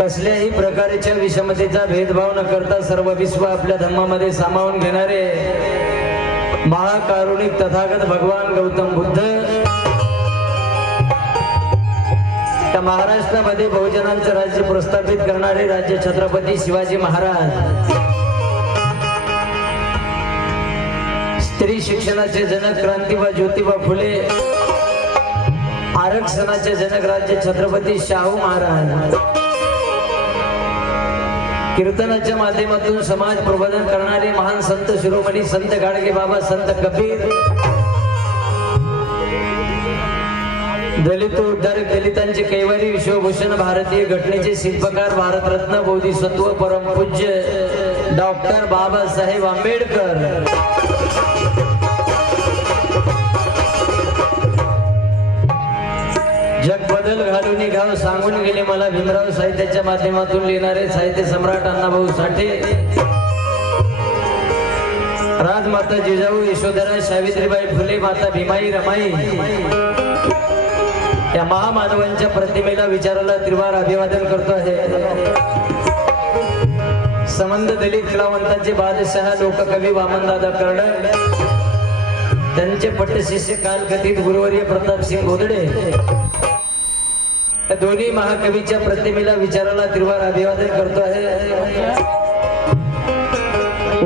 कसल्याही प्रकारच्या विषमतेचा भेदभाव न करता सर्व विश्व आपल्या धम्मामध्ये सामावून घेणारे महाकारुणिक तथागत भगवान गौतम बुद्ध त्या महाराष्ट्रामध्ये बहुजनांचं राज्य प्रस्थापित करणारे राज्य छत्रपती शिवाजी महाराज, स्त्री शिक्षणाचे जनक क्रांतीबा ज्योतिबा फुले, आरक्षणाचे जनक राज्य छत्रपती शाहू महाराज, कीर्तनाच्या माध्यमातून समाज प्रबोधन करणारे महान संत शिरोमणी संत गाडगे बाबा संत कबीर, दलित उद्धारक दलितांचे कैवारी विश्वभूषण भारतीय घटनेचे शिल्पकार भारतरत्न बोधिसत्व परमपूज्य डॉक्टर बाबासाहेब आंबेडकर, जग बदल घालून गाव सांगून गेले मला भीमराव साहित्याच्या माध्यमातून लिहिणारे साहित्य सम्राट अण्णाभाऊ साठे, राजमाता जिजाऊ यशोधरा सावित्रीबाई फुले, माता भीमाई रमाई या महामानवांच्या प्रतिमेला विचाराला त्रिवार अभिवादन करतो आहे। संबंध दलित कलावंतांचे बादशाह लोककवी वामनदादा कर्डक, त्यांचे पट्टशिष्य कालकथित गुरुवर्य प्रतापसिंग गोदडे या दोन्ही महाकवीच्या प्रतिमेला विचाराला त्रिवार अभिवादन करतो आहे।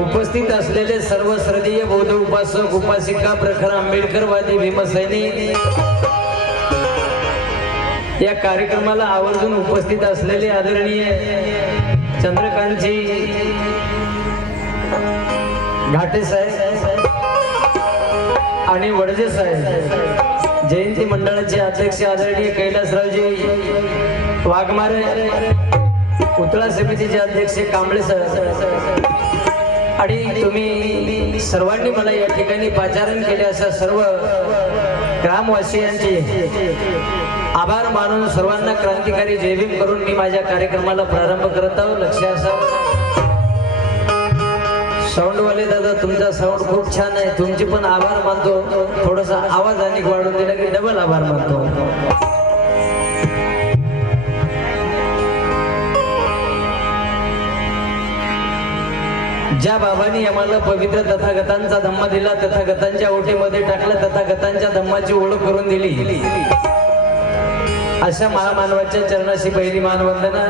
उपस्थित असलेले सर्व श्रद्धेय बौद्ध उपासक उपासिका प्रखर आंबेडकरवादी भीमसैनिक, या कार्यक्रमाला आवर्जून उपस्थित असलेले आदरणीय चंद्रकांतजी घाटे साहेब आणि वडजे साहेब, जयंती मंडळाचे अध्यक्ष आदरणीय कैलासरावजी वाघमारे, पुतळा समितीचे अध्यक्ष कांबळे साहेब आणि तुम्ही सर्वांनी मला या ठिकाणी पाचारण केले अशा सर्व ग्रामवासियांचे आभार मानून सर्वांना क्रांतिकारी जय भीम करून मी माझ्या कार्यक्रमाला प्रारंभ करत आहोत। लक्ष असा, साऊंडवाले दादा तुमचा साऊंड खूप छान आहे, तुमचे पण आभार मानतो, थोडासा आवाज आणि वाढून दिला की डबल आभार मानतो। ज्या बाबांनी आम्हाला पवित्र तथागतांचा धम्मा दिला, तथागतांच्या ओठीमध्ये टाकला, तथागतांच्या धम्माची ओळख करून दिली, अशा महामानवाच्या चरणाशी पहिली मानवंदना।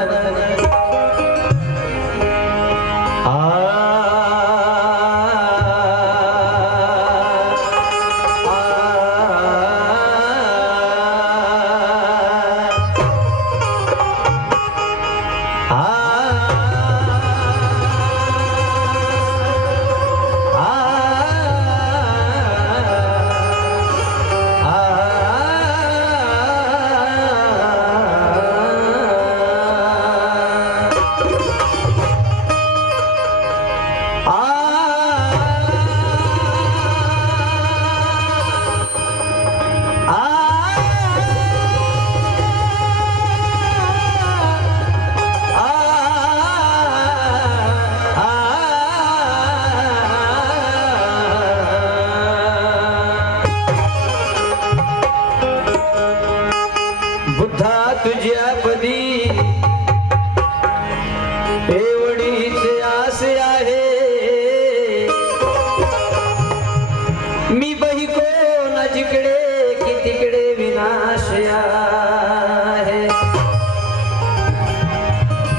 तुझ्या पदी एवढीच आस आहे, मी बही कोण जिकडे की तिकडे विनाश आहे,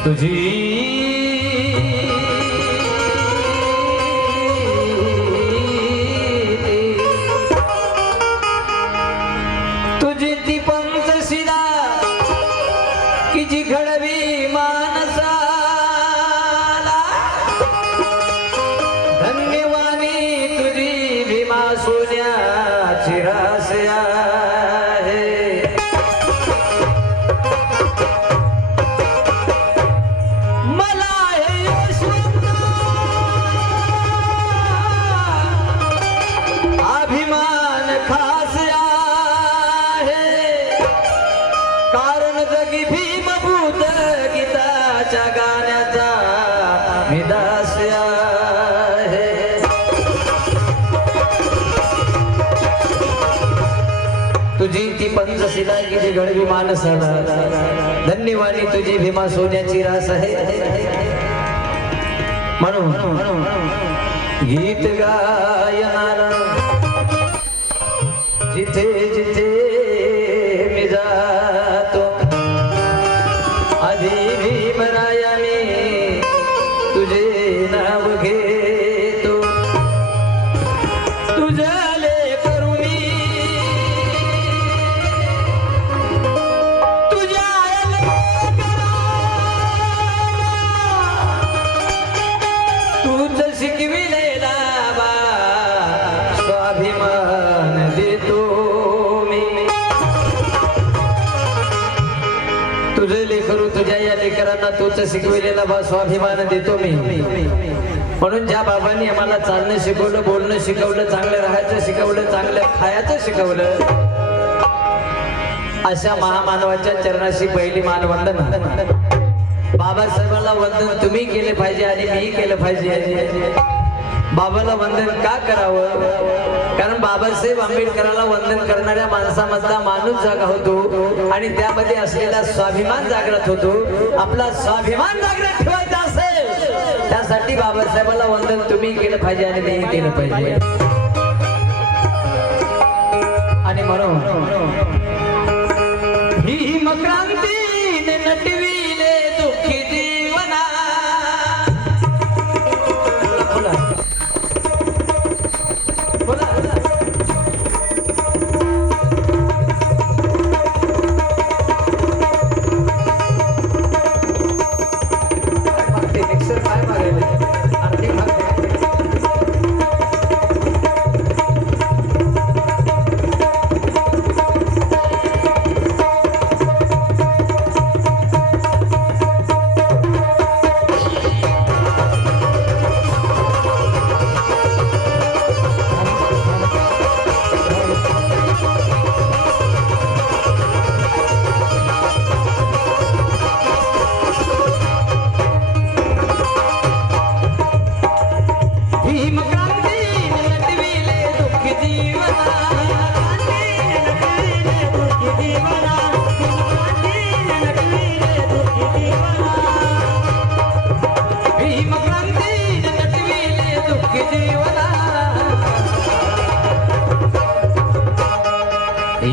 तुझी ती पंचशिला की जी घडवी मानसाला, धन्यवानी तुझी भीमा सोन्याची रास आहे, मला हे यशवंत अभिमान खास आहे, कारण जगी भीमभूत गीताच्या गाण्याचा विदास आहे, तुझी ती जसिला की घडवी मानसाला धन्यवानी तुझी भीमा सोन्याची रास आहे म्हणून गीत गायनाला जिथे जिथे मी जातो आधी भीमरायाने तुझे नाव घेतो तुझ्याले करुणी तुझ्या तूच शिकविलेला बा स्वाभिमान देतो मी तुझे लेकरू तुझ्या या लेकरांना तूच शिकविलेला बा स्वाभिमान देतो मी म्हणून ज्या बाबांनी आम्हाला चालणं शिकवलं बोलणं शिकवलं चांगलं राहायचं शिकवलं चांगलं खायचं शिकवलं अशा महामानवाच्या चरणाशी पहिली मानवंदना बाबासाहेबांना वंदन तुम्ही केले पाहिजे आणि मी केलं पाहिजे बाबाला वंदन का करावं कारण बाबासाहेब आंबेडकरांना वंदन करणाऱ्या माणसामधला माणूस जागा होतो आणि त्यामध्ये असलेला स्वाभिमान जागृत होतो आपला स्वाभिमान जागृत ठेवायचा असेल त्यासाठी बाबासाहेबांना वंदन तुम्ही केलं पाहिजे आणि मी केलं पाहिजे आणि म्हणून भीम क्रांतीने नटविले दुःखी जीवना बोला काय मागायला आर्थिक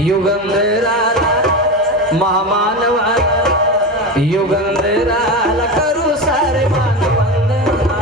युगंधराला महामानवाला युगंधराला करू सारे मानवंदना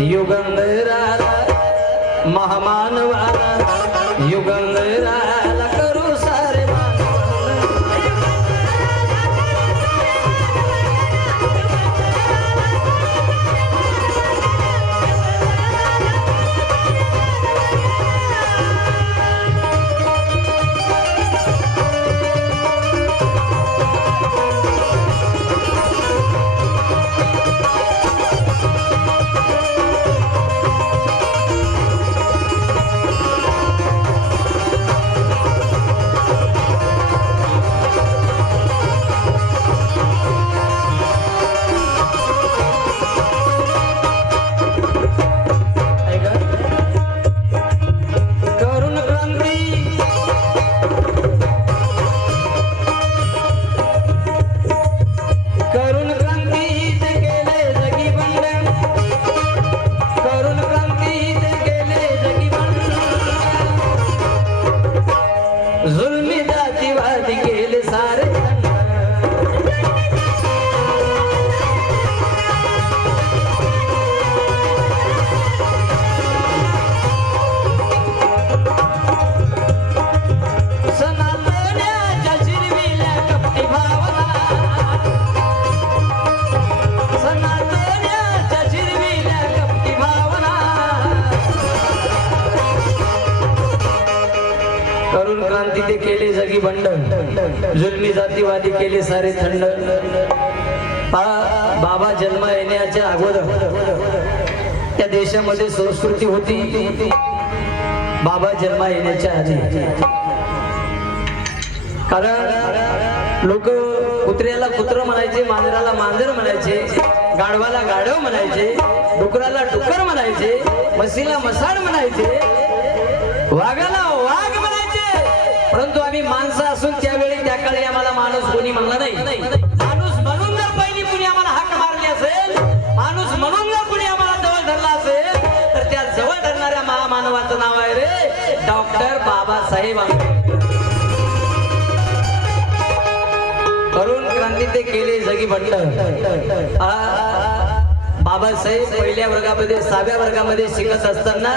युगंधराला महामानवाला युगंधराला करू सारे क्रांती ते केले जगी बंड, जुलमी जातीवादी केले सारे थंड. बाबा जन्म येण्याच्या अगोदर त्या देशामध्ये संस्कृती होती, बाबा जन्म येण्याच्या आधी. कारण लोक कुत्र्याला कुत्र म्हणायचे, मांजराला मांजर म्हणायचे, गाढवाला गाढव म्हणायचे, डुकराला डुकर म्हणायचे, म्हशीला मसाड म्हणायचे, वाघाला वाघ म्हणायचे. परंतु आम्ही माणसं असून त्यावेळी त्या काळी आम्हाला माणूस कोणी म्हणला नाही. माणूस म्हणून जर पहिली कुणी आम्हाला हाक मारली असेल, माणूस म्हणून जर कुणी आम्हाला जवळ धरला असेल, तर त्या जवळ धरणाऱ्या महामानवाचं नाव आहे रे डॉक्टर बाबासाहेब आंबेडकर. तरुण क्रांती ते केले जगी बंड. बाबासाहेब पहिल्या वर्गामध्ये 6व्या वर्गामध्ये शिकत असताना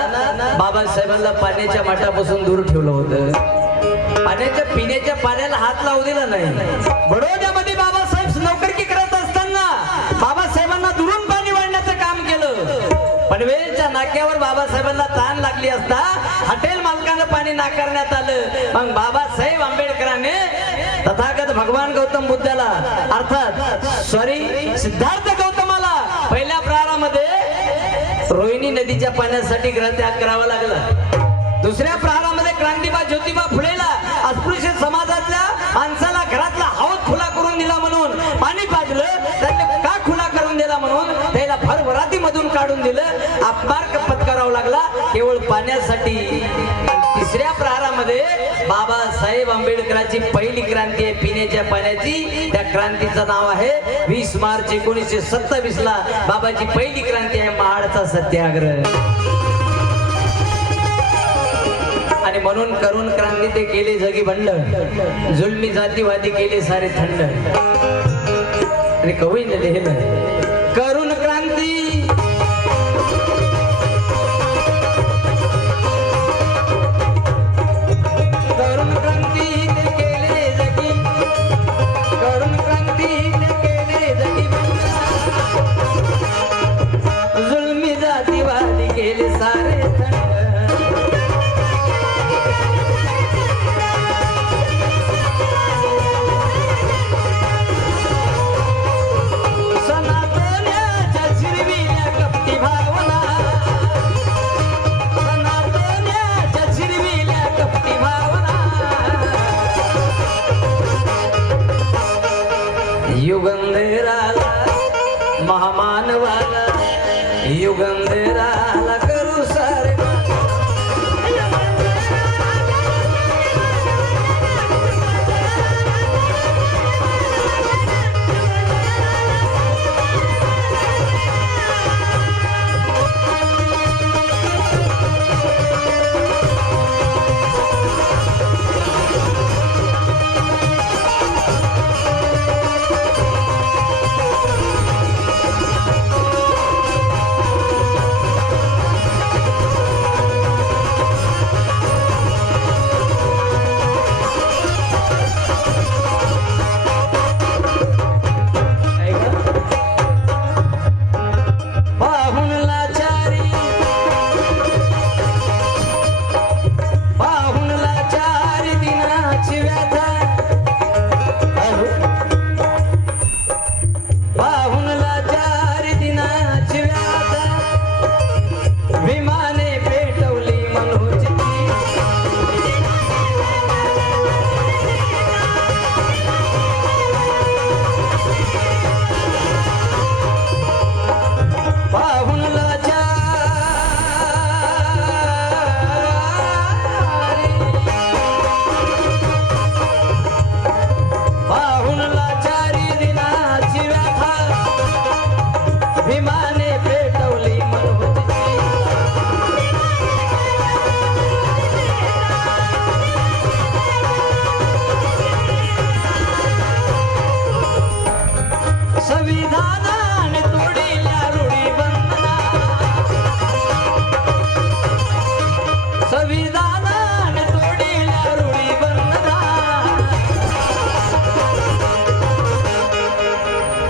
बाबासाहेबांना पाण्याच्या माठापासून दूर ठेवलं होतं. पाण्याच्या पिण्याच्या पाण्याला हात लावू दिला नाही. बडोद्यामध्ये बाबासाहेब नोकरी करत असताना बाबासाहेबांना दुरून पाणी वाढण्याचं काम केलं. पनवेलच्या नाक्यावर बाबासाहेबांना ताण लागली असता हॉटेल मालकानं पाणी नाकारण्यात आलं. मग बाबासाहेब आंबेडकरांनी तथागत भगवान गौतम बुद्धाला, अर्थात सिद्धार्थ गौतमाला पहिल्या प्रहारामध्ये रोहिणी नदीच्या पाण्यासाठी ग्रहत्याग करावा लागला. दुसऱ्या प्रहारामध्ये क्रांतिबा ज्योतिबा फुलेला अस्पृश्य समाजातल्या माणसाला घरातला हौद खुला करून दिला म्हणून पाणी पाजलं. त्यांनी का खुला करून दिला म्हणून त्याला भरभराती मधून काढून दिलं. अपमार्ग पत्करावा लागला केवळ पाण्यासाठी. तिसऱ्या प्रहारामध्ये बाबासाहेब आंबेडकरांची पहिली क्रांती आहे पिण्याच्या पाण्याची. त्या क्रांतीचं नाव आहे 20 मार्च 1927 ला बाबाची पहिली क्रांती आहे महाडचा सत्याग्रह. आणि म्हणून करुण क्रांती ते केले जगी बंड, जुलमी जातीवादी केले सारे थंड. आणि कवीने लिहिलं करुण क्रांती युगंधराला महामानवाला युगंधराला करू सारे.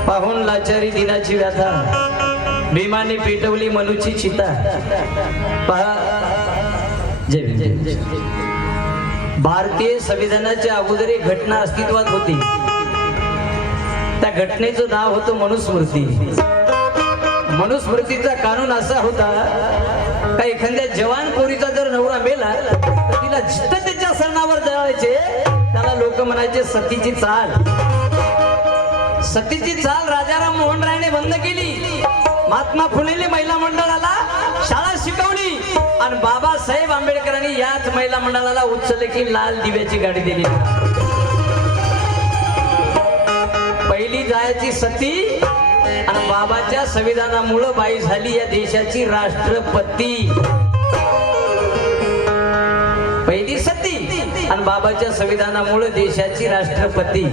पाहून लाचारी दिनाची व्याथा, भीमाने पेटवली मनुची चिता. पहा जय जय भारतीय संविधानाच्या अगोदर एक घटना अस्तित्वात होती. त्या घटनेचं नाव होतं मनुस्मृती. मनुस्मृतीचा कानून असा होता का एखाद्या जवान पोरीचा जर नवरा मेला तर तिला जिथं त्याच्या सरणावर जळायचे त्याला लोक म्हणायचे सतीची चाल. सतीची चाल राजाराम मोहन रायने बंद केली. महात्मा फुलेने महिला मंडळाला शाळा शिकवली आणि बाबासाहेब आंबेडकरांनी याच महिला मंडळाला उचलले की लाल दिव्याची गाडी दिली. पहिली जायची सती आणि बाबाच्या संविधानामुळे बाई झाली या देशाची राष्ट्रपती. पहिली सती आणि बाबाच्या संविधानामुळे देशाची राष्ट्रपती.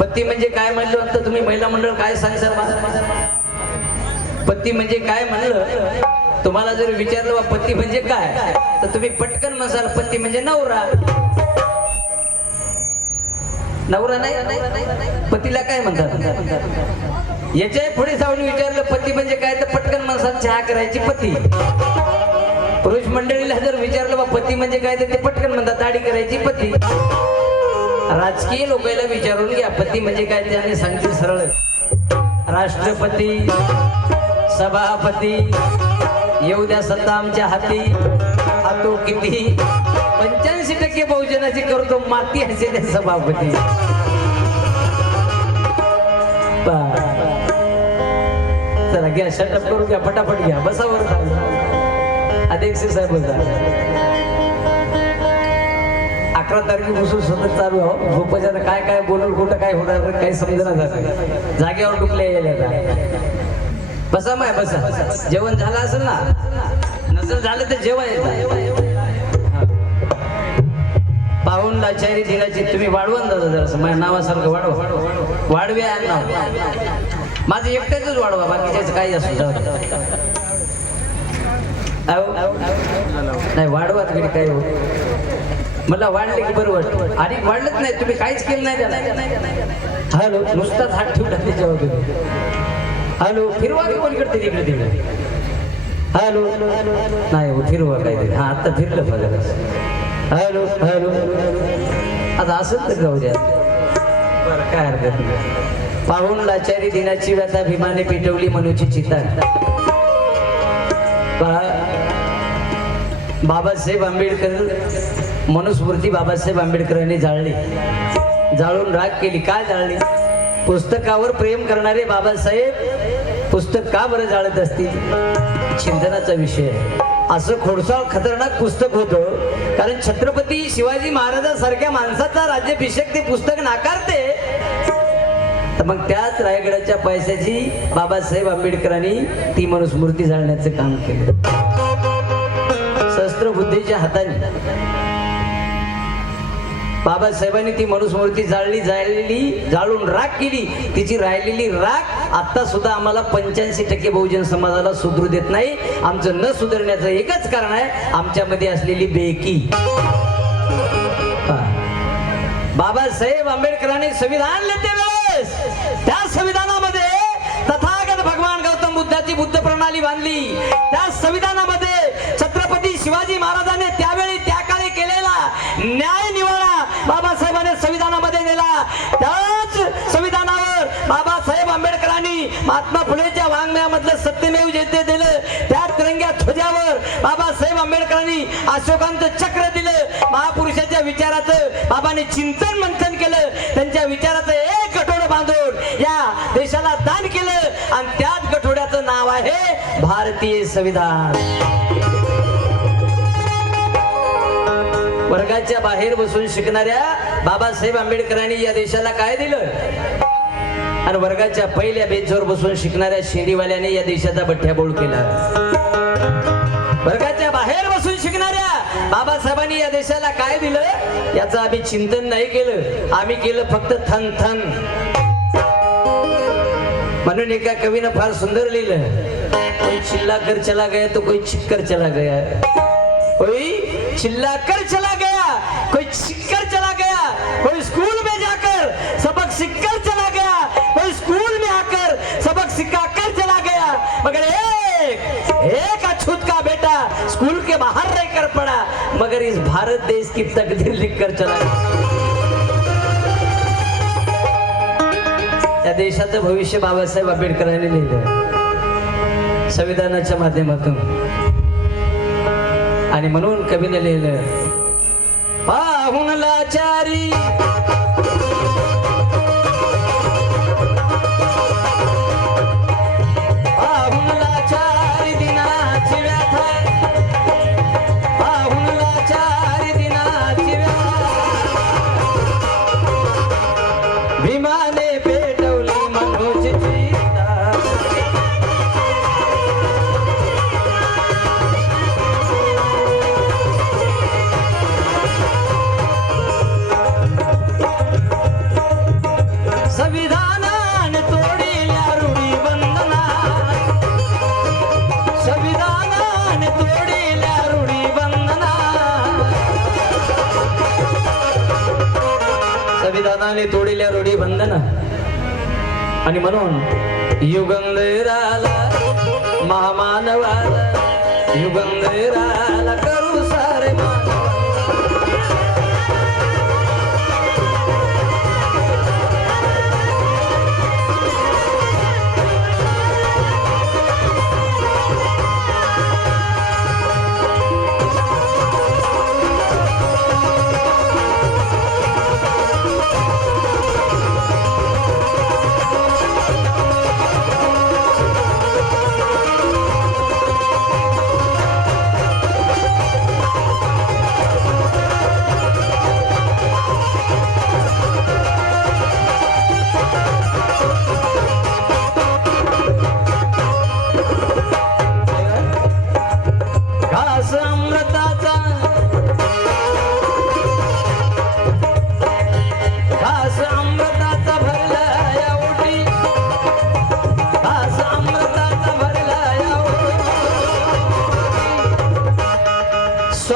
पती म्हणजे काय म्हणलं आता तुम्ही महिला मंडळ काय सांगशाल? पती म्हणजे काय म्हणलं तुम्हाला जर विचारलं बा पती म्हणजे काय तर तुम्ही पटकन म्हणसाल पती म्हणजे नवरा. नवरा नाही, पतीला काय म्हणतात? याच्या पुढे जाऊन विचारलं पती म्हणजे काय तर पटकन म्हणसाल चहा करायची पती. पुरुष मंडळीला जर विचारलं बा पती म्हणजे काय तर ते पटकन म्हणतात दाढी करायची पती. राजकीय लोकांना विचारून घ्या पती म्हणजे काय त्याने सांगतील सरळ राष्ट्रपती, सभापती, येऊ द्या सत्ता आमच्या हाती, हातो किती 85% बहुजनाची करतो माती असे त्या सभापती. चला घ्या शटअप करू घ्या फटाफट घ्या बसावर अध्यक्ष साहेब बोलता. 11 तारखेपासून सतत चालू आहे झोपाच्या काय काय बोलून कुठं काय होणार काही समजणार झालं. जागेवर डुकले गेल्या. बसा माय बसा. जेवण झालं असेल ना? नसेल झालं तर जेवण येतं. पाहून लाचारी दिनाची तुम्ही वाढवून दादा जरा माझ्या नावासारखं वाढवा. वाढव्या नाव माझं एकट्याच वाढवा बाकीच्याच काही असू नाही वाढवा तिकडे काय हो मला वाढले की बरं वाटतं. आणि वाढलंच नाही तुम्ही काहीच केलं नाही त्याला. हॅलो नुसताच हात ठेवला त्याच्यावर. हॅलो फिरवा की कोणीकडे तिकडे तिकडे. हॅलो नाही फिरवा काहीतरी. हा आता फिरलं बघा. हॅलो हॅलो आता असंच तर जाऊ द्या बरं काय हरकत नाही. पाहून लाचारी दिनाची व्यथा भीमाने पेटवली मनूची चिता. बाबासाहेब आंबेडकर मनुस्मृती बाबासाहेब आंबेडकरांनी जाळली. जाळून राग केली. काय जाळली? पुस्तकावर प्रेम करणारे बाबासाहेब पुस्तक का बरं जाळत असतील? चिंतनाचा विषय आहे. असं खोडसाळ खतरनाक पुस्तक होतं कारण छत्रपती शिवाजी महाराजांसारख्या माणसाचा राज्याभिषेक ते पुस्तक नाकारते. तर मग त्याच रायगडाच्या पैशाची बाबासाहेब आंबेडकरांनी ती मनुस्मृती जाळण्याचं काम केलं शस्त्र बुद्धीच्या हाताने. बाबासाहेबांनी ती मनुस्मृती जाळून राख केली. तिची राहिलेली राख आता सुद्धा आम्हाला 85% बहुजन समाजाला सुधरू देत नाही. आमचं न सुधारण्याचं एकच कारण आहे आमच्यामध्ये असलेली बेकी. बाबासाहेब आंबेडकरांनी संविधान लिहिते वेळेस त्या संविधानामध्ये तथागत भगवान गौतम बुद्धाची बुद्ध प्रणाली बांधली. त्या संविधानामध्ये छत्रपती शिवाजी महाराजांनी त्यावेळी त्या काळी केलेला न्याय निवाडा बाबासाहेबांनी संविधानामध्ये नेला. त्याच संविधानावर बाबासाहेब आंबेडकरांनी महात्मा फुलेच्या वाङ्मयामधलं सत्यमेव जयते दिलं. त्या तिरंग्या ध्वजावर बाबासाहेब आंबेडकरांनी अशोकांत चक्र दिलं. महापुरुषाच्या विचाराचं बाबांनी चिंतन मंथन केलं. त्यांच्या विचाराचं एक गठोडं बांधून या देशाला दान केलं आणि त्याच गठोड्याचं नाव आहे भारतीय संविधान. वर्गाच्या बाहेर बसून शिकणाऱ्या बाबासाहेब आंबेडकरांनी या देशाला काय दिलं आणि वर्गाच्या पहिल्या बेंचवर बसून शिकणाऱ्या शेंडीवाल्याने या देशाचा बठ्याबोळ केला. वर्गाच्या बाहेर बसून शिकणाऱ्या बाबासाहेबांनी या देशाला काय दिलं याचं आम्ही चिंतन नाही केलं. आम्ही केलं फक्त थन थन. म्हणून एका कवीनं फार सुंदर लिहिलं, कोई चिल्ला कर चला गया तो कोई चिक्कर चला गया, कोई चिल्ला कर चला गया कोई चिक्कर चला गया, कोई स्कूल में जाकर सबक सीखकर चला गया, कोई स्कूल में आकर सबक सिखाकर चला गया, मगर एक अछूत का बेटा स्कूल के बाहर रहकर पड़ा. मगर इस भारत देश की तकदीर लिख कर चला या देशाचं भविष्य बाबासाहेब आंबेडकरांनी लिहिलं संविधानाच्या माध्यमातून आणि म्हणून कवीने लिहिलं पाहुण लाचारी संविधानाने तोडिल्या रूढी बंधन आणि म्हणून युगंधराला महामानवाला युगंधराला करू सारे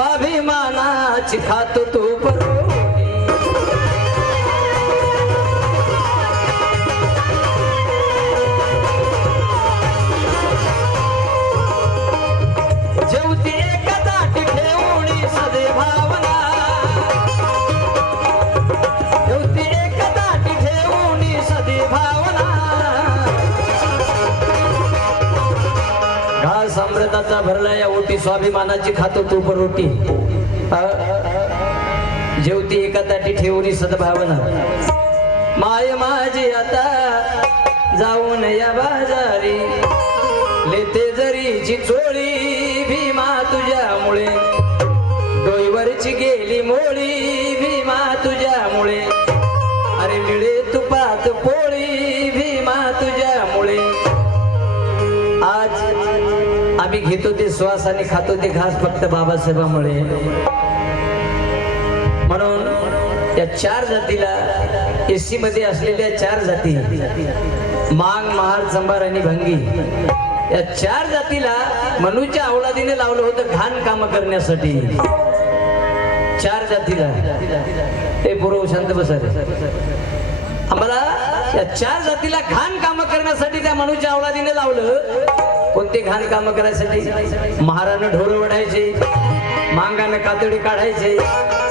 स्वाभिमानाची खातो तू जेवती एका ताटी ठेवून सदे भावना जेवती एका ताटी ठेवून सदे भावना घास अमृताचा भरला या ओटी स्वाभिमानाची खातो तू रोटी जेवती एका ताटी ठेवून सद्भावना माय माझी आता जाऊन या बाजारी लेते जरीची चोळी भीमा तुझ्यामुळे डोईवरची गेली मोळी भीमा तुझ्यामुळे अरे मिळे तुपात पोळी भीमा तुझ्यामुळे आज आम्ही घेतो ते श्वास आणि खातो ते घास फक्त बाबासाहेबांमुळे म्हणून या चार जातीला एससी मध्ये असलेल्या चार जाती मांग महार चंबार आणि भंगी या चार जातीला मनुच्या अवलादीने लावलं होतं घाण काम करण्यासाठी चार जातीला हे पूर्व शांत बसा आम्हाला या चार जातीला घाण काम करण्यासाठी त्या मनुच्या अवलादीने लावलं कोणते घाण काम करायसाठी महारानं ढोर वडायचे मांगानं कातडी काढायचे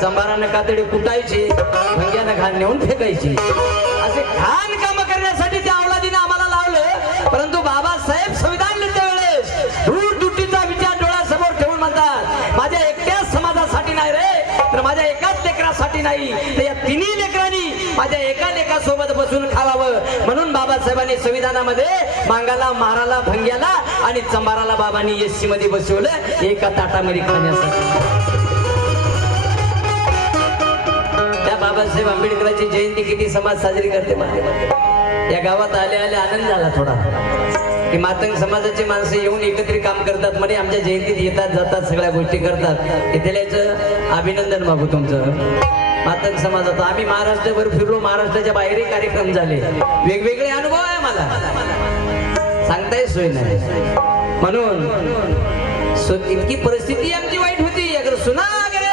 चंबारानं कातडी कुटायचे भंग्यानं घाण नेऊन फेकायचे असे घाण काम करण्यासाठी त्या अवलादीने आम्हाला लावलं परंतु बाबासाहेब संविधान लिहिते वेळेस दूर दुटीचा विचार डोळ्यासमोर ठेवून म्हणतात माझ्या एकट्याच समाजासाठी नाही रे तर माझ्या एकाच लेकरासाठी नाही तर या तिन्ही लेकरांनी माझ्या एका लेकासोबत बसून खावावं म्हणून बाबासाहेबांनी संविधानामध्ये मांगाला महाराला भंग्याला आणि चंबाराला बाबांनी एससी मध्ये बसवलं एका ताटामध्ये खाण्यासाठी त्या बाबासाहेब आंबेडकरांची जयंती किती समाज साजरी करते या गावात आले आले आनंद झाला थोडा की मातंग समाजाचे माणसं येऊन एकत्रित काम करतात म्हणे आमच्या जयंतीत येतात जातात सगळ्या गोष्टी करतात इथल्याचं अभिनंदन बाबू तुमचं मातंग समाजात आम्ही महाराष्ट्रभर फिरलो महाराष्ट्राच्या बाहेरही कार्यक्रम झाले वेगवेगळे अनुभव आहे मला सांगताय सोय नाही म्हणून इतकी परिस्थिती आमची वाईट होती अगर सुना अगर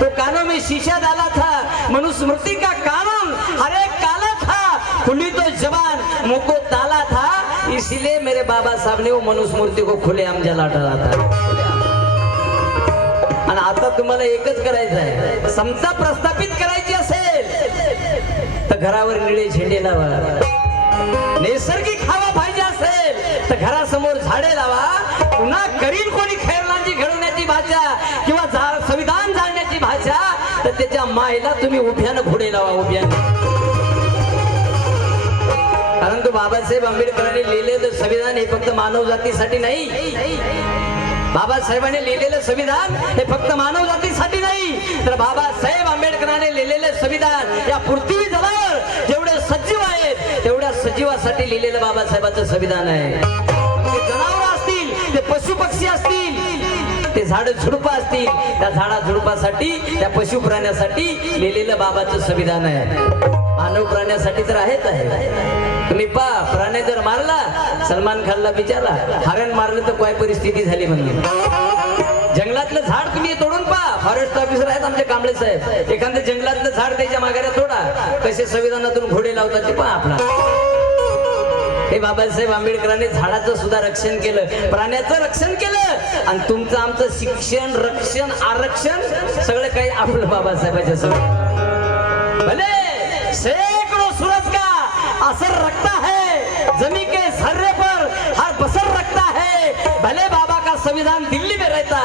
तो कानों में शीशा डाला था मनुस्मृति का कानून हर एक काला था खुली तो जबान मुंह को ताला था इसीलिए मेरे बाबा साहब ने वो मनुस्मृति को खुलेआम जला डाला था आणि आता तुम्हाला एकच करायचं आहे, समता प्रस्थापित करायची असेल तर घरावर निळे झेंडे लावा, नैसर्गिक हवा पाहिजे असेल तर घरासमोर झाडे लावा. पुन्हा करीन कोणी खैरलांची घडवण्याची भाषा किंवा संविधान जाळण्याची भाषा तर त्याच्या मायला तुम्ही उभ्यानं घोडे लावा, उभ्यानं. परंतु बाबासाहेब आंबेडकरांनी लिहिलेलं संविधान हे फक्त मानव जातीसाठी नाही. बाबासाहेबांनी लिहिलेलं संविधान हे फक्त मानव जातीसाठी नाही, तर बाबासाहेब आंबेडकरांनी लिहिलेलं संविधान या पृथ्वी जलावर जेवढे सजीव आहेत तेवढ्या सजीवासाठी लिहिलेलं बाबासाहेबांचं संविधान आहे. ते जनावर असतील, ते पशु पक्षी असतील, ते झाड झुडपं असतील, त्या झाडा झुडपासाठी, त्या पशु प्राण्यासाठी लिहिलेलं बाबाचं संविधान आहे. मानव प्राण्यासाठी तर आहेच आहे. तुम्ही पहा, प्राणी जर मारला, सलमान खानला विचारला हरण मारलं तर काय परिस्थिती झाली म्हणून. जंगलातलं झाड तुम्ही तोडून पहा, फॉरेस्ट ऑफिसर आहेत आमचे कांबळे साहेब, एखादं जंगलातलं झाड त्याच्या मागाऱ्या तोडा, कसे संविधानातून घोडे लावतात ते पहा आपला. हे बाबासाहेब आंबेडकरांनी झाडाचं सुद्धा रक्षण केलं, प्राण्याचं रक्षण केलं, आणि तुमचं आमचं शिक्षण, रक्षण, आरक्षण सगळं काही आपलं बाबासाहेबांच्या समोर. भले सैकड़ों सूरज का असर रखता है, जमी के सर्रे पर हर बसर रखता है. भले बाबा का संविधान दिल्ली में रहता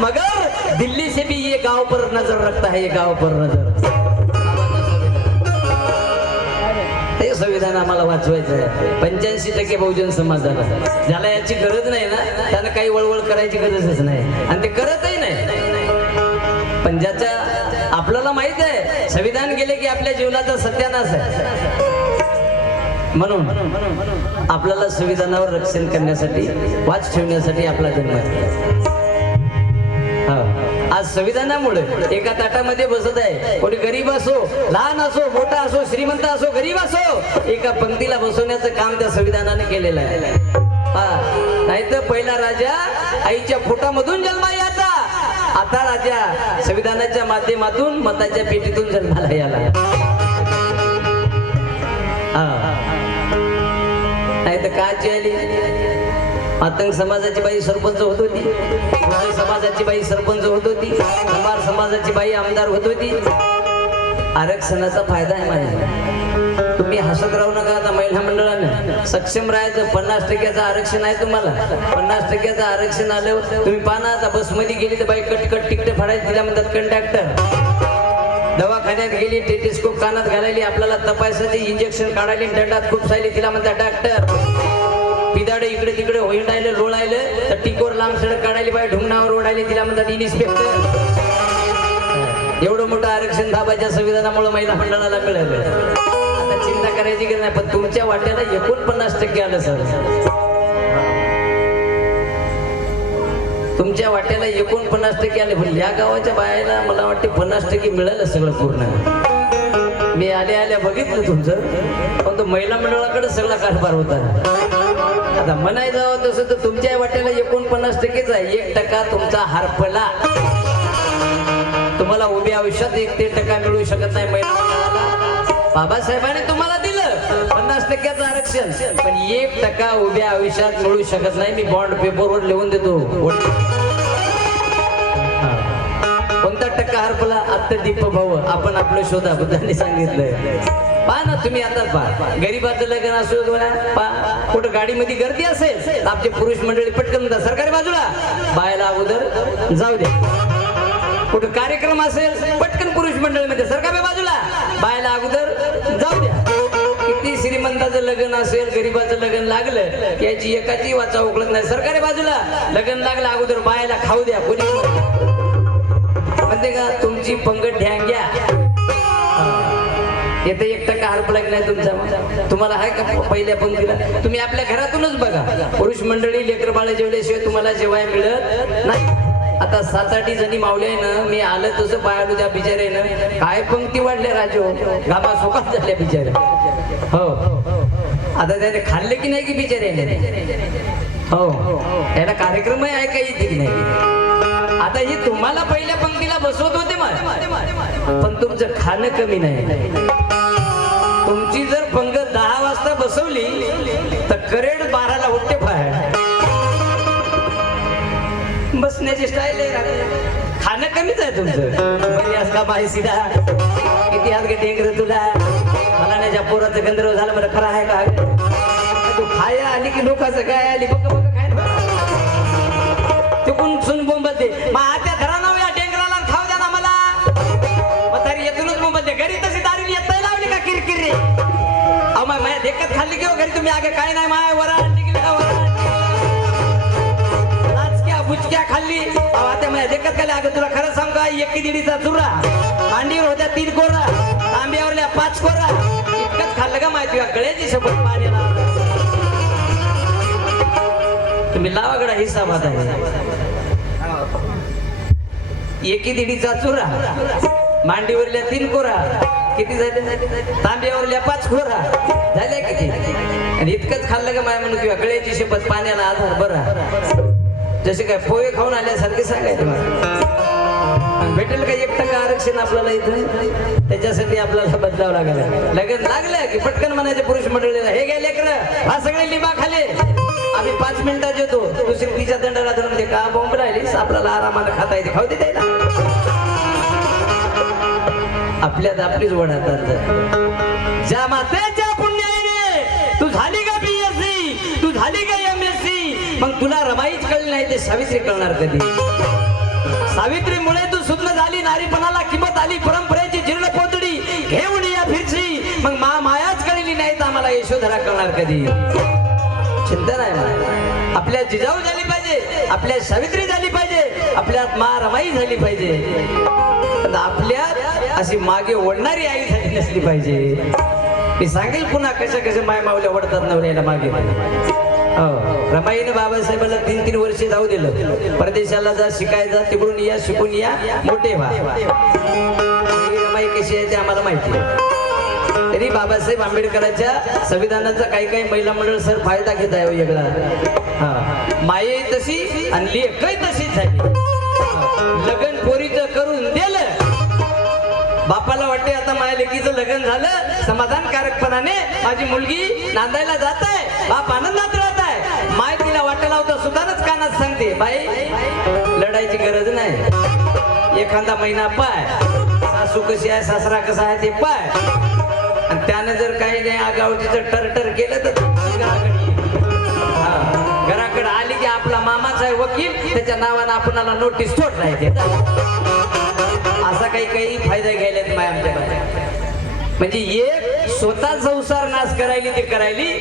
मगर दिल्ली से भी ये गांव पर नजर रखता है, ये गांव पर नजर. हे संविधान आम्हाला वाचवायचं आहे. 85% बहुजन समाजाला, ज्याला याची गरज नाही ना त्याला काही वळवळ करायची गरजच नाही, आणि ते करतही नाही. पण ज्याच्या आपल्याला माहित आहे संविधान गेले की आपल्या जीवनाचा सत्यानाश आहे, म्हणून आपल्याला संविधानावर रक्षण करण्यासाठी, वाच ठेवण्यासाठी आपला जन्म आहे. आज संविधानामुळे एका ताटामध्ये बसत आहे, कोणी गरीब असो, लहान असो, मोठा असो, श्रीमंत असो, गरीब असो, एका पंक्तीला बसवण्याचं काम त्या संविधानाने केलेलं आहे. नाहीतर पहिला राजा आईच्या पोटामधून जन्मा यायचा, आता राजा संविधानाच्या माध्यमातून मताच्या पेटीतून जन्माला याला. नाही तर काची आली, मातंग समाजाची बाई सरपंच होत होती, समाजाची बाई सरपंच होत होती, कुंभार समाजाची बाई आमदार होत होती. आरक्षणाचा फायदा आहे माझ्या, तुम्ही हसत राहू नका. आता महिला मंडळानं सक्षम राहायचं, 50% आरक्षण आहे तुम्हाला. 50% आरक्षण आलं, तुम्ही पाना आता बसमध्ये गेली तर बाई कटकट तिकट फाडायची, तिला म्हणतात कंडक्टर. दवाखान्यात गेली, टेटिस्कोप कानात घालायली, आपल्याला तपासायचे इंजेक्शन काढायली, दंडात खूप सायली, तिला म्हणतात डॉक्टर. पिदाडे इकडे तिकडे होईंडायलं, लोळायलं तर टिकोर लांब सडक काढायली, बाई ढुंगणावर ओढायली, तिला म्हणतात इन्स्पेक्टर. एवढं मोठं आरक्षण दाबाच्या संविधानामुळे महिला मंडळाला मिळालं. आता चिंता करायची गरज नाही, पण तुमच्या वाट्याला 49% आलं सर. तुमच्या वाट्याला 49% आले, पण या गावाच्या बायाला मला वाटते 50% मिळालं सगळं पूर्ण. मी आल्या बघितलं तुमचं, पण तो महिला मंडळाकडे सगळा कारभार होता. आता म्हणायचं जावं तसं तर तुमच्या वाट्याला 49%च आहे. 1% तुमचा हरपला. तुम्हाला उभ्या आयुष्यात 1% मिळू शकत नाही महिला मंडळाला. बाबासाहेबांनी तुम्हाला दिलं 50% आरक्षण, पण 1% उभ्या आयुष्यात मिळू शकत नाही. मी बॉन्ड पेपरवर लिहून देतो. कोणता टक्का हरपला? आत्ता दीप भाऊ, आपण आपलं शोधा, बुद्धांनी सांगितलंय. पहा ना तुम्ही, आता पहा, गरीबाचं लग्न असो, कुठं गाडीमध्ये गर्दी असेल, आपले पुरुष मंडळी पटकन म्हणतात सरकारी बाजूला, बायला अगोदर जाऊ दे. कुठं कार्यक्रम असेल, पटकन पुरुष मंडळीमध्ये सरकारी बाजूला, बायला अगोदर जाऊ द्या. किती श्रीमंताचं लग्न असेल, गरीबाचं लग्न लागलं, याची एकाची वाचा उकळत नाही, सरकारी बाजूला. लग्न लागलं अगोदर बायला खाऊ द्या. कोणी म्हणते का तुमची पंगत ढ्यांग्या येथे 1% हरपला की नाही तुमचा? तुम्हाला आहे का पहिल्या पंक्तीला? तुम्ही आपल्या घरातूनच बघा, पुरुष मंडळी लेकर बाळ जेवल्याशिवाय तुम्हाला जेवाय मिळत नाही. आता 7-8 जणी मावल्या ना, मी आलं तसं पायालू त्या बिचाऱ्यानं, काय पंक्ती वाढल्या राजो, गाबा सोकात झाल्या बिचाऱ्या. हो, आता त्याने खाल्ले की नाही की बिचाऱ्याने? हो, त्याला कार्यक्रमही आहे का येते की नाही? आता हे तुम्हाला पहिल्या पंक्तीला बसवत होते पण तुमचं खाणं कमी नाही. तुमची जर पंगत 10 वाजता बसवली तर करेड 12ला उठते बाहेर. बसण्याची स्टाईल आहे. खाणं कमीच आहे तुमचं. बरी आज का बाई सीधा किती आज ढेंगर तुला मला नाही ज्या पोराचं गंधर्व झालं बरं खरं आहे का? तू खाया आली की लोकांचं काय आली बघ बघ काय तिकून सुन बोंबलते मग आत्या धरा नाव या ढेंगराला खाऊ द्या ना मला. मग तरी येथूनच बोंबलते घरी तशी दारू येत नाही लावली का किरकिर रे. अहो माझ्या देखत खाल्ली किंवा घरी तुम्ही आगे काय नाही माय वराण निघली का वराण बुचक्या खाल्ली. आता माझ्या देखत खाल्ली. अगं तुला खरं सांग का एकी दीडीचा चुरा मांडीवर होत्या 3 कोरा तांब्यावरल्या 5 कोरा इतकंच खाल्लं का माहिती का गळ्याची शपथ पाण्याला. तुम्ही लावागडा हिसाब आता एकी दीडीचा चुरा मांडीवरल्या 3 कोरा किती झाले तांब्यावरल्या 5 कोरा झाल्या किती आणि इतकंच खाल्लं का माय म्हणून किंवा गळ्याची शपथ पाण्याला आधार बरा. जसे काय पोहे खाऊन आल्यासारखे सांगायचं भेटेल का 1% आरक्षण आपल्याला इथं. त्याच्यासाठी आपल्याला बदलावं लागलं. लग्न लागलं की पटकन म्हणायचे पुरुष मंडळीला हे गेले लेकरं हा सगळे लिंबा खाले आम्ही 5 मिनिटात येतो. दुसरी तिच्या दंडाला धरून ते का बॉम्ब राहिलीस आपल्याला आरामाला खाता येते खाऊ दे ना. आपल्यात आपलीच ओढातात. ज्या मातेच्या पुण्याने तू झाली का BSc तू झाली का MSc मग तुला रमाईच कळली नाही ते सावित्री कळणार कधी. सावित्रीमुळे तू सुन्न झाली नारीपणाला किंमत आली परंपरेची जीर्ण पोतडी घेऊन या फिरशी मग मायाच कळली नाही तर आम्हाला यशोधरा कळणार कधी. चिंता नाही मला. आपल्या जिजाऊ झाली पाहिजे आपल्या सावित्री झाली पाहिजे आपल्यात मा रमाई झाली पाहिजे आपल्यात अशी मागे ओढणारी आई झाली नसली पाहिजे. मी सांगेल पुन्हा कशा कशा माय मावल्या ओढतात नवऱ्याला मागे. रमाईने बाबासाहेबांना 3-3 वर्षे जाऊ दिलं. परदेशाला जा शिकायचा तिकडून या शिकून या मोठे व्हा. रमाई कशी आहे ते आम्हाला माहिती आहे. तरी बाबासाहेब आंबेडकरांच्या संविधानाचा काही महिला मंडळ सर फायदा घेत आहे वेगळा. हा माये तशी आणि लेखही तशीच झाली. लग्न पोरीचं करून दिलं बापाला वाटते आता माझ्या लेकीचं लग्न झालं समाधानकारकपणाने माझी मुलगी नांदायला जात आहे बाप आनंदात राहत आहे. माय तिला वाटायला होतं सुद्धाच कानात सांगते बाई लढायची गरज नाही. एखादा महिना पाय सासू कशी आहे सासरा कसा आहे ते पाय आणि त्याने जर काही नाही आगावटीचं टरटर केलं तर घराकडे आली की आपला मामाचा आहे वकील त्याच्या नावानं आपणाला नोटीस ठोट राहते. असा काही फायदा घ्यायला माय आमच्याकडे. म्हणजे एक स्वतः संसार नाश करायली ते करायली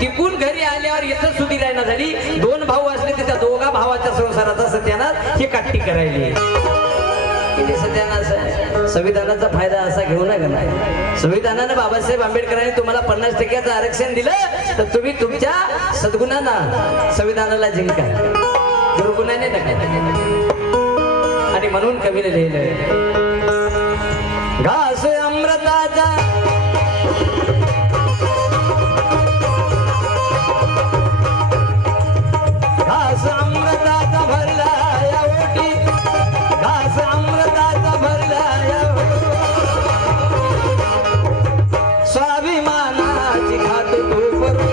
टिकून घरी आल्यावर येतं सुधी राहणार झाली. 2 भाऊ असले तर त्या दोघा भावाच्या संसाराचा सत्यानाश ही काट्टी करायली. सत्यानाश संविधानाचा फायदा असा घेऊ नका नाही. संविधानानं बाबासाहेब आंबेडकरांनी तुम्हाला 50% आरक्षण दिलं तर तुम्ही तुमच्या सद्गुणांना संविधानाला जिंका दुर्गुणाने नका. आणि म्हणून कवीने लिहिलंय घास अमृताचा घास अमृताचा भरला या ओटी घास अमृताचा भरला या स्वाभिमानाची खात तू करू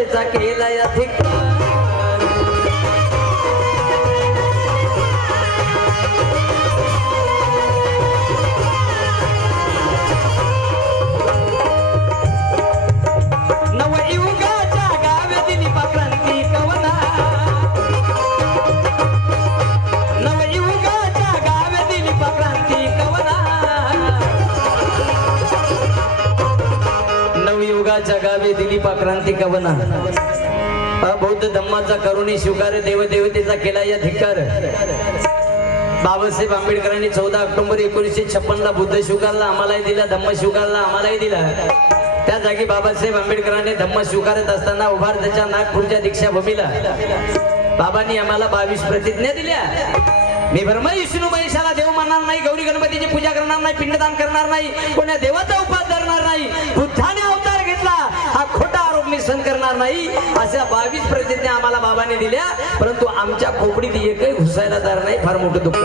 शिवायचा केला या धिक्कार. नवयुगाच्या गावे दिली क्रांती कवना. नवयुगाच्या गावे दिली क्रांती कवना. नवयुगाच्या गावी दिलीप क्रांती कवना. बौद्ध धम्माचा करुणी स्वीकार देवदेवतेचा केला या धिक्कार. बाबासाहेब आंबेडकरांनी 14 ऑक्टोबर 1956 ला बुद्ध स्वीकारला, आम्हालाही दिला. धम्म स्वीकारला, आम्हालाही दिला. त्या जागी बाबासाहेब आंबेडकरांनी धम्म स्वीकारत असताना उभारच्या नागपूरच्या दीक्षाभूमीला बाबांनी आम्हाला 22 प्रतिज्ञा दिल्या. मी ब्रह्मा विष्णू महेशाला देव मानणार नाही, गौरी गणपतीची पूजा करणार नाही, पिंडदान करणार नाही, कोण्या देवाचा उपास धरणार नाही, बुद्धाने अवतार घेतला हा खोटा आरोप मी सहन करणार नाही, अशा 22 प्रतिज्ञा आम्हाला बाबांनी दिल्या. परंतु आमच्या खोपडीत एकही घुसायला दार नाही. फार मोठं दुःख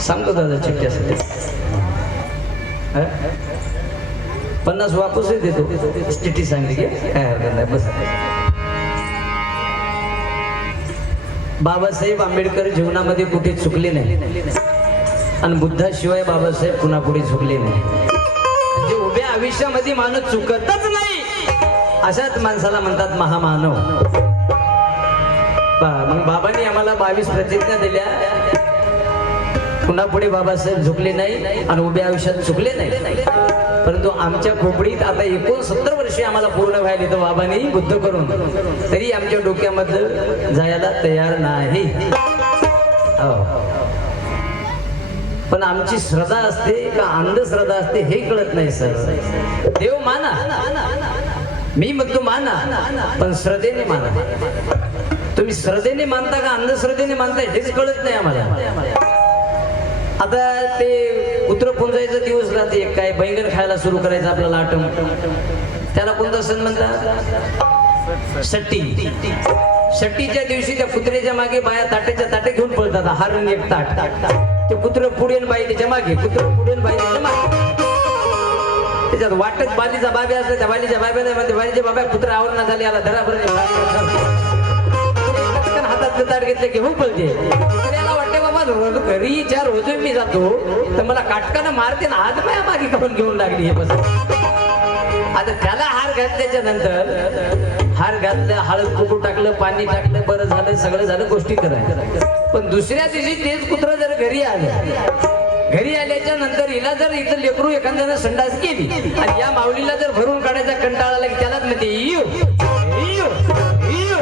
सांगतो दादा चिठ्ठ्यासाठी. 50 वापसही देतो. चिठ्ठी सांगली की काय हरकत नाही. बस बाबासाहेब आंबेडकर जीवनामध्ये कुठे चुकले नाही आणि बुद्धाशिवाय बाबासाहेब पुन्हा पुढे चुकले नाही. म्हणजे उभ्या आयुष्यामध्ये माणूस चुकतच नाही अशाच माणसाला म्हणतात महामानव. मग बाबांनी आम्हाला 22 प्रतिज्ञा दिल्या. पुन्हा पुढे बाबासाहेब झुकले नाही आणि उभ्या आयुष्यात चुकले नाही. परंतु आमच्या खोपडीत आता 69 वर्षे आम्हाला पूर्ण व्हायला तर बाबांनी बुद्ध करून तरी आमच्या डोक्यामधलं जायला तयार नाही. पण आमची श्रद्धा असते का अंधश्रद्धा असते हे कळत नाही सर. देव माना, मी म्हणतो माना, पण श्रद्धेने माना. तुम्ही श्रद्धेने मानता का अंधश्रद्धेने मानताय हेच कळत नाही आम्हाला. आता ते कुत्र पुंजायचा दिवस राहते, काय बैंगन खायला सुरू करायचं आपल्याला आठवण. त्याला कोणता सण म्हणतात? सट्टी. सट्टीच्या दिवशी त्या कुत्र्याच्या मागे बाया ताट्याच्या ताटे घेऊन पळतात. हारून एक ताट, ते कुत्र पुढे बाई त्याच्या मागे, कुत्र पुढे बाई त्याच्या मागे. त्याच्यात वाटत बालीचा बाबे असला, त्या बालीच्या बाब्याला म्हणते बालीच्या बाबा कुत्रा आवरणा झाली, याला धराभर हातात ताट घेतले की हो पळते. त्याला वाटते बाबा घरी 4 रोज मी जातो तर मला काटकानं मारते ना, आज माझ्या मागे करून घेऊन लागली. हे बस आता त्याला हार घातल्याच्या नंतर हार घातलं, हळद कुकू टाकलं, पाणी टाकलं, बरं झालं, सगळं झालं, गोष्टी करायचं. पण दुसऱ्या दिवशी तेच कुत्र जर घरी आलं, घरी आल्याच्या नंतर हिला जर इथं लेकरू एखाद्यानं संडास केली आणि या माऊलीला जर भरून काढायचा कंटाळा आला की त्यालाच म्हणते इयो इयो इयो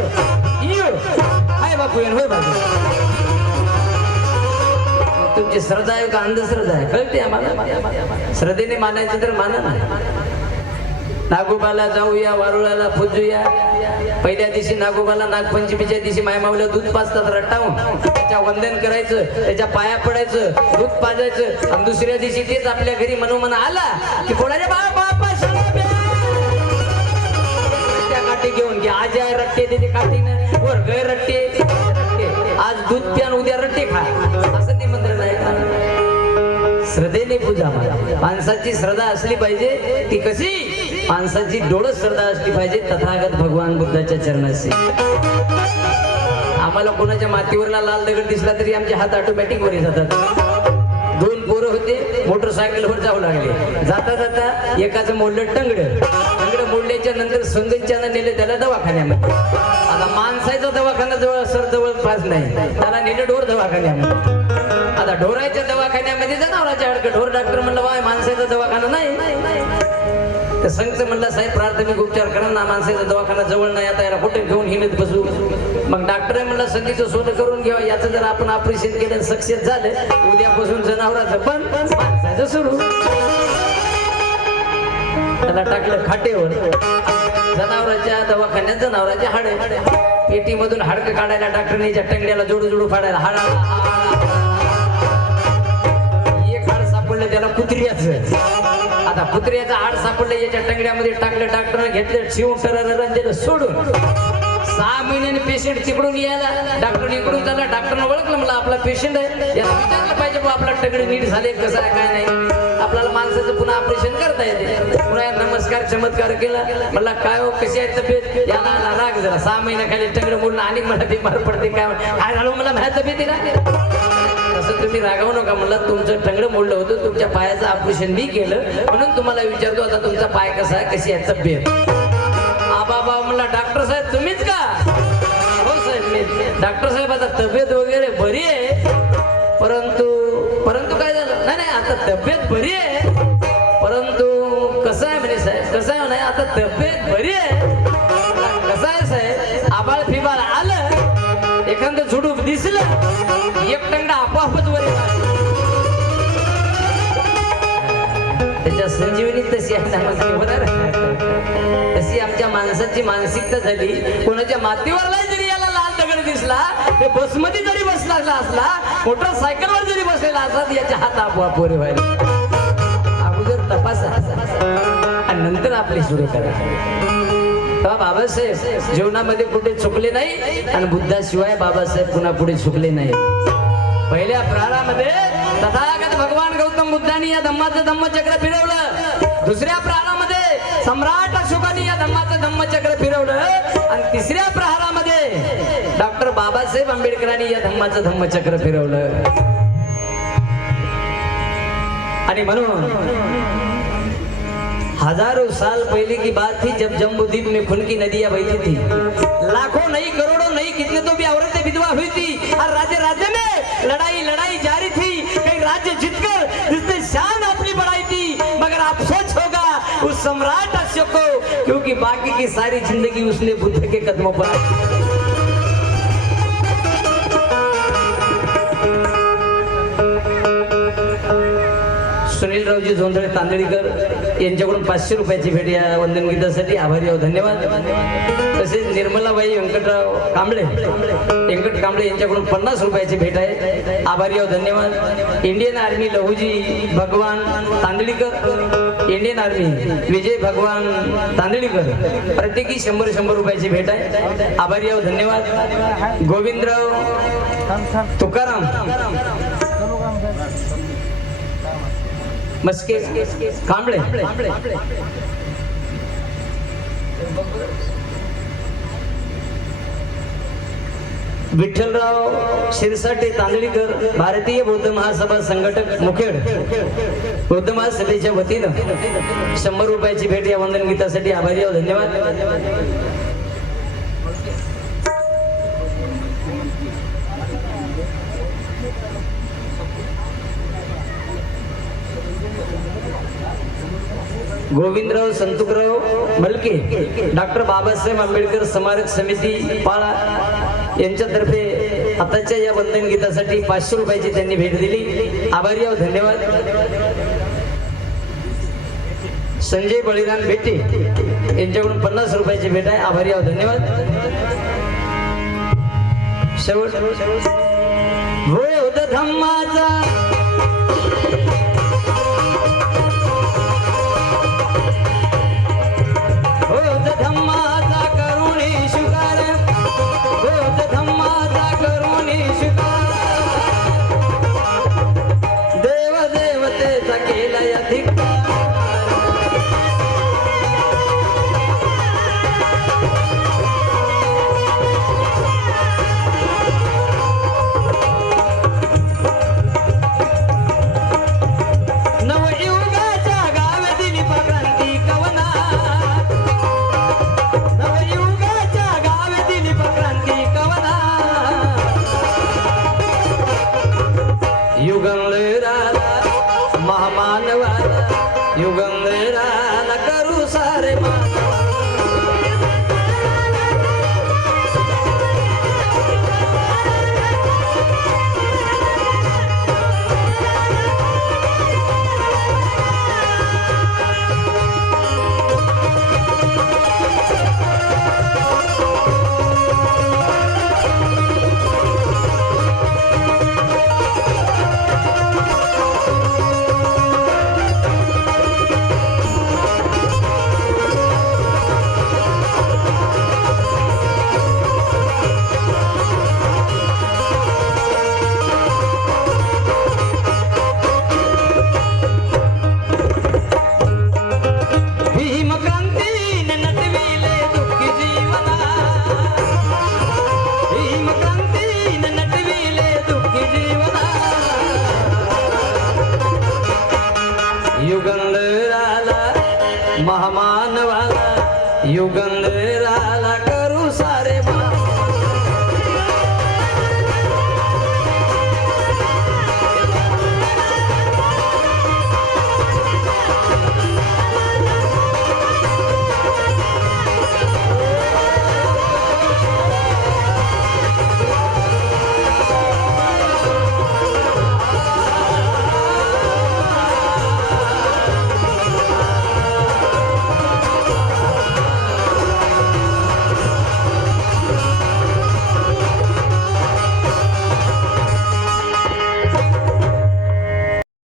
इयो. हाय बापू होय बापू. तुमची श्रद्धा आहे का अंधश्रद्धा आहे कळते आम्हाला. श्रद्धेने मानायचं तर माना ना. नागोबाला जाऊया, वारुळाला पूजूया. पहिल्या दिवशी नागोबाला, नागपंचमीच्या दिवशी मायमाऊला दूध पाजतात रट्टावून, त्याच्या वंदन करायचं, त्याच्या पाया पडायचं, दूध पाजायचं. आणि दुसऱ्या दिवशी तेच आपल्या घरी मनोमन आला की कोणाच्या बापा त्या काठी घेऊन की आज रट्टे देते काठीनं, वर गै रट्टे, आज दूध प्यान उद्या रट्टे खा, असं ते मंत्र नाही का? श्रद्धेने पूजा. माणसाची श्रद्धा असली पाहिजे. ती कशी? माणसाची डोळस श्रद्धा असली पाहिजे तथागत भगवान बुद्धाच्या चरणाशी. आम्हाला कोणाच्या मातीवरला लाल दगड दिसला तरी आमचे हात ऑटोमॅटिक वर जातात. 2 पोरं होते, मोटरसायकलवर जाऊ लागले. जाता जाता एकाचं मोडलं टंगड मोडल्याच्या नंतर संगीतच्यानं नेलं त्याला दवाखान्यामध्ये. आता माणसाचा दवाखाना जवळ फास नाही, त्याला नेलं ढोर दवाखान्यामध्ये. आता ढोराच्या दवाखान्यामध्ये जनावराच्या हडकं. ढोर डॉक्टर म्हणलं बाय माणसाचा दवाखाना नाही. तर संघच म्हणला साहेब प्राथमिक उपचार करा ना, माणसाचा दवाखाना जवळ नाही, आता याला कुठे घेऊन हिंडत बसू. मग डॉक्टर म्हणला संगीचं सोनं करून घ्यावं, याचं जर आपण ऑपरेशन केलं सक्सेस झालं, उद्यापासून जनावराचं पण माणसाचं सुरू. त्याला टाकलं खाटेवर. जनावराच्या दवाखान्यात जनावराचे हाडे, पेटीमधून हाडकं काढायला डॉक्टरने टंगड्याला जोडू फाडायला. एक हाड सापडलं त्याला कुत्र्याचं. आता कुत्र्याचं हाड सापडलं, याच्या टंगड्यामध्ये टाकलं. डॉक्टरने घेतलं शिवून दिलं सोडून. 6 महिन्याने पेशंट तिकडून यायला, डॉक्टर इकडून झाला. डॉक्टरने ओळखलं, मला आपला पेशंट आहे, याला विचारलं पाहिजे आपला टंगडे नीट झाले कसं आहे काय नाही. आपल्याला माणसाचं पुन्हा ऑपरेशन करता येते. पुन्हा नमस्कार चमत्कार केला, मला काय हो कशी आहे तब्येत, याला आला राग जरा 6 महिन्याखाली टंगडं मोडून आणि मला बिमार पडते, काय झालं मला माझ्या तब्येती ना. असं तुम्ही रागावू नका, म्हणलं तुमचं टंगडं मोडलं होतं, तुमच्या पायाचं ऑपरेशन मी केलं म्हणून तुम्हाला विचारतो आता तुमचा पाय कसा आहे, कशी आहे तब्येत. बाबा म्हणला डॉक्टर साहेब तुम्हीच का. हो साहेब मी. डॉक्टर साहेब आता तब्येत वगैरे बरी आहे, परंतु काय झालं, नाही नाही आता तब्येत बरी आहे, परंतु कसं आहे म्हणे साहेब, कसं आहे नाही आता तब्येत बरी आहे. कसं आहे साहेब, आबाळ फिबाळ आलं, एखादं झुडूप दिसलं, एक टंगडा आपोआपच वर त्याच्या संजीवनी तशी आहे होणार. तशी आमच्या माणसाची मानसिकता झाली, कोणाच्या मातीवरला जरी याला लाल दगड दिसला, ते बसमध्ये जरी बसला असला, मोटरसायकलवर जरी बसलेला असला, याच्या हात आपोआप वर व्हायला. अगोदर तपासा आणि नंतर आपली सुरू करा. बाबासाहेब जीवनामध्ये कुठे चुकले नाही आणि बुद्धाशिवाय बाबासाहेब पुन्हा पुढे चुकले नाही. पहिल्या प्राणामध्ये तथागत भगवान गौतम बुद्धांनी या धम्माचं धम्मचक्र फिरवलं, दुसऱ्या प्राणामध्ये सम्राट अशोकांनी या धम्माचं धम्मचक्र फिरवलं आणि तिसऱ्या प्रहारामध्ये डॉक्टर बाबासाहेब आंबेडकरांनी या धम्माचं धम्मचक्र फिरवलं. आणि म्हणून हजारों साल पहले की बात थी जब जम्बूद्वीप में खून की नदियां बहती थी, लाखों नहीं करोड़ों नहीं कितने तो भी औरतें विधवा हुई थी और राज्य में लड़ाई जारी थी. कई राज्य जीतकर जिसने शान अपनी बढ़ाई थी, मगर अफसोस होगा उस सम्राट अशोक को, क्योंकि बाकी की सारी जिंदगी उसने बुद्ध के कदमों पर. सुनीलरावजी झोंधळे तांदळीकर यांच्याकडून 500 रुपयाची भेट या वंदन गीतासाठी आभारी आहोत, धन्यवाद. तसेच निर्मलाबाई व्यंकट कांबळे यांच्याकडून 50 रुपयाची भेट आहे, आभारी आहोत, धन्यवाद. इंडियन आर्मी लहूजी भगवान तांदळीकर, इंडियन आर्मी विजय भगवान तांदळीकर प्रत्येकी 100 रुपयाची भेट आहे, आभारी आहोत, धन्यवाद. गोविंदराव तुकाराम मस्के कांबळे, विठ्ठलराव शिरसाटे तांदळीकर भारतीय बौद्ध महासभा संघटक मुखेड बौद्ध महासभेच्या वतीनं 100 रुपयाची भेट या वंदन गीतासाठी आभारी आहोत, धन्यवाद. गोविंदराव संतुकराव बलके डॉक्टर बाबासाहेब आंबेडकर स्मारक समिती पाळा यांच्यातर्फे आताच्या या वंदन गीतासाठी 500 रुपयाची त्यांनी भेट दिली, आभारी आहोत, धन्यवाद. संजय बळीराम बेटे यांच्याकडून 50 रुपयाची भेट आहे, आभारी आहोत, धन्यवाद. शेवट बौद्ध धम्माचा युगंधराला करू सारे